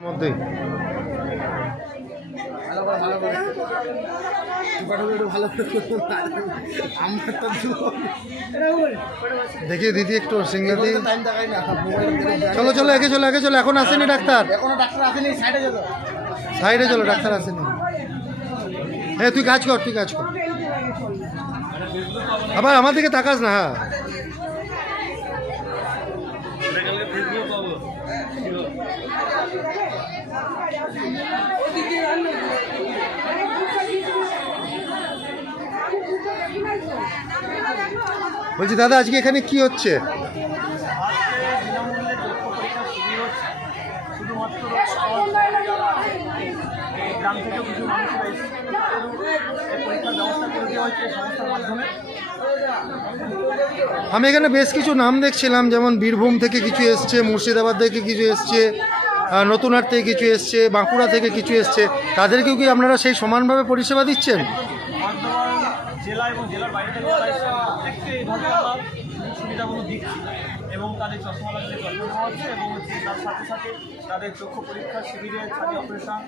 মধ্যে দেখিয়ে দিদি একটু সিংলা দি। চলো চলো একে চলো একে চলো, এখন আসেনি ডাক্তার, সাইডে চলো, ডাক্তার আসেনি। হ্যাঁ তুই কাজ কর, তুই কাজ কর, আবার আমার দিকে তাকাস না। হ্যাঁ বলছি দাদা আজকে এখানে কি হচ্ছে? গ্রাম থেকেও কিছু মানুষরা এসেছে, পরীক্ষার ব্যবস্থা করে দেওয়া হচ্ছে সংস্থার মাধ্যমে। আমি এখানে বেশ কিছু নাম দেখছিলাম, যেমন বীরভূম থেকে কিছু এসছে, মুর্শিদাবাদ থেকে কিছু এসছে, নতুনহাট থেকে কিছু এসছে, বাঁকুড়া থেকে কিছু এসছে। তাদেরকেও কি আপনারা সেই সমানভাবে পরিষেবা দিচ্ছেন? বর্ধমান জেলা এবং জেলার বাইরে থেকে যারা এসেছে প্রত্যেককে এইভাবে আমরা সুবিধাগুলো দিচ্ছি এবং তাদের চশমা লাগলে যত্ন নেওয়া হচ্ছে এবং তার সাথে সাথে তাদের চক্ষু পরীক্ষা, শিবিরে ছানি অপারেশন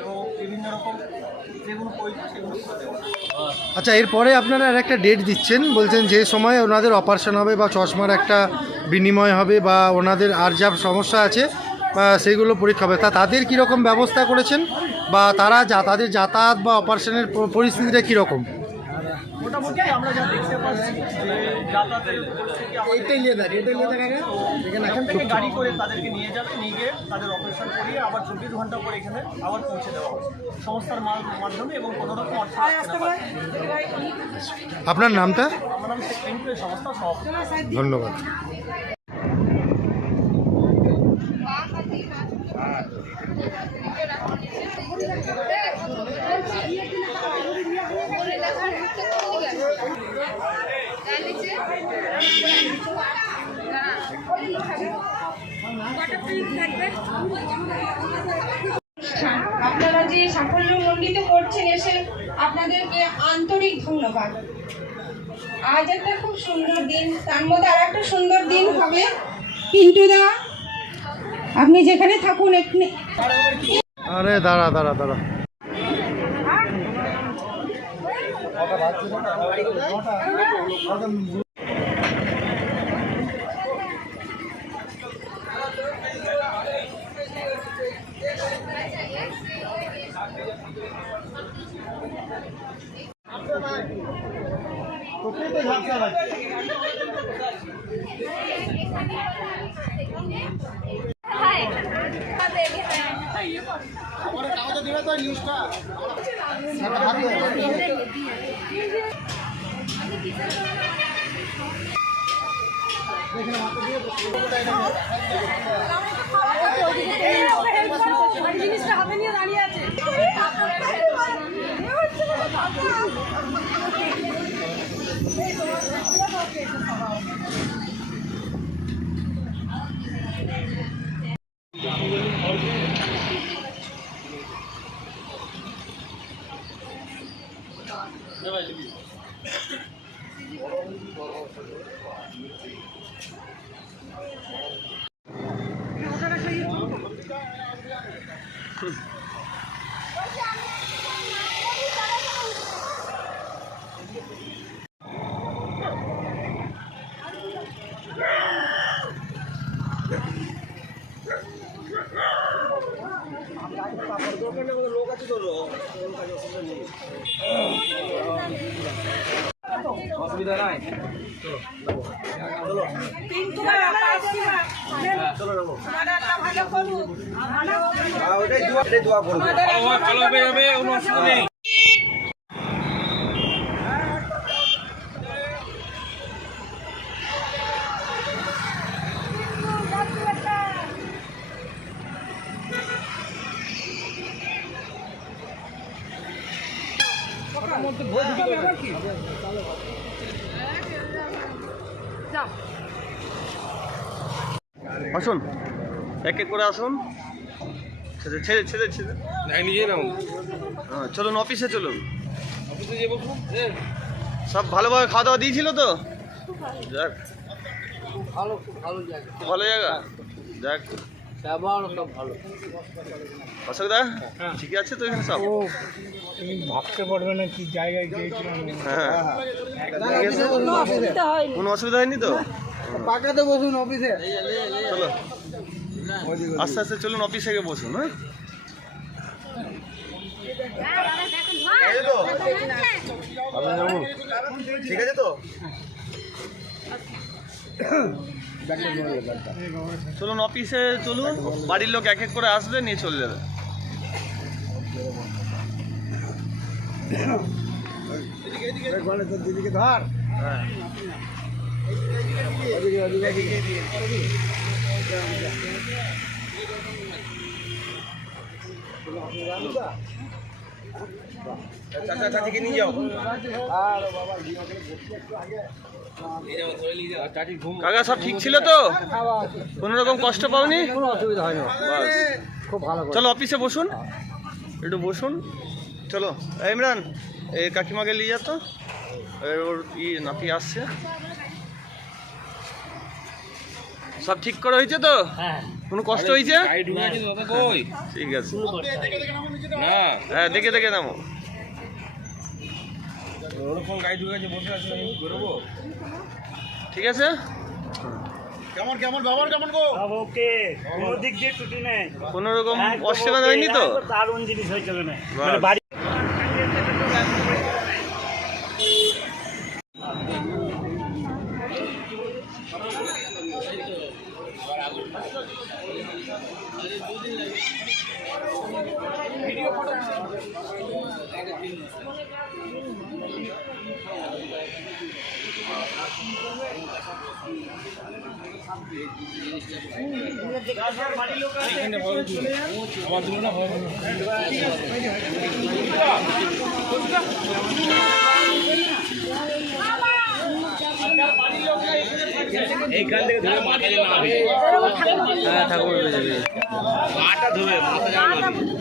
এবং বিভিন্ন রকম যেগুলো পরীক্ষা সেগুলো করে দেওয়া। আচ্ছা, এরপরে আপনারা আর একটা ডেট দিচ্ছেন, বলছেন যে সময় ওনাদের অপারেশন হবে বা চশমার একটা বিনিময় হবে বা ওনাদের আর যা সমস্যা আছে বা সেইগুলো পরীক্ষা হবে, তাদের কীরকম ব্যবস্থা করেছেন বা তারা তাদের যাতায়াত বা অপারেশনের পরিস্থিতিটা কীরকম? মোটামুটি আমরা যা দেখতে পাচ্ছি যে যাতায়াতের এখান থেকে গাড়ি করে তাদেরকে নিয়ে যাবে, নিয়ে গিয়ে তাদের অপারেশন করিয়ে আবার 24 ঘন্টা পরে এখানে আবার পৌঁছে দেওয়া হবে সংস্থার মাধ্যমে এবং কোনো রকম অর্থ আপনার নামটা? আমার নাম সংস্থা সভাপতি। ধন্যবাদ। আপনারা যে সাফল্য মণ্ডিত করছেন এসে আপনাদেরকে আন্তরিক ধন্যবাদ। আজ একটা খুব সুন্দর দিন, তার মধ্যে আর একটা সুন্দর দিন হবে। পিন্টুদা আপনি যেখানে থাকুন এখানে। আরে দাঁড়া দাঁড়া দাঁড়া, জিনিসটা হাতে নিয়ে দাঁড়িয়ে আছে। অসুবিধা নাই, ওটাই দোয়া করবো। ভালো হবে, কোনো অসুবিধা নেই। আসুন, এক এক করে আসুন। ছেড়ে ছেড়ে ছেড়ে ছেড়ে নিয়ে নাও। হ্যাঁ চলুন, অফিসে চলুন। অফিসে যাবো। সব ভালোভাবে খাওয়া দাওয়া দিয়েছিল তো? যাক, ভালো জায়গা, যাক। ব্যবহার সব ভালো। অশোকদা ঠিক আছে তো এখানে সব? তুমি ভাবতে পারবে না কি জায়গায় গিয়েছিলাম। হ্যাঁ, কোনো অসুবিধা হয়নি তো? পাকাতে বসুন অফিসে। চলো আস্তে আস্তে চলুন অফিসে গিয়ে বসুন। ঠিক আছে তো? চলুন অফিসে চলুন, বাড়ির লোক এক এক করে আসবে, নিয়ে চলে যাবে। দিদিকে ধর। হ্যাঁ চাচা চাচিকে নিয়ে যাও। কাকা সব ঠিক ছিল তো? কোনো রকম কষ্ট পাওনি? কোনো অসুবিধা হয় না, বাস। খুব ভালো করে। চলো অফিসে বসুন, একটু বসুন। চলো ইমরান, এই কাকিমাকে নিয়ে যা তো, ওর নাতি আসছে। সব ঠিক করা হয়েছে তো? হ্যাঁ, কোনো কষ্ট হয়েছে? ঠিক আছে, হ্যাঁ দেখে দেখে নামো। ঠিক আছে, সব ওকে, কোনো দিক দিয়ে ত্রুটি নেই। কোনো রকম অসুবিধা হয়নি তো? দারুণ জিনিস হয়েছিল না, বাস। মানে বাড়ি এইখান থেকে ধরে মাথা যেন না ভিজে। হ্যাঁ ঠাকুর ভিজে, মাথা ধুবে, মাথা যেন না ভিজে।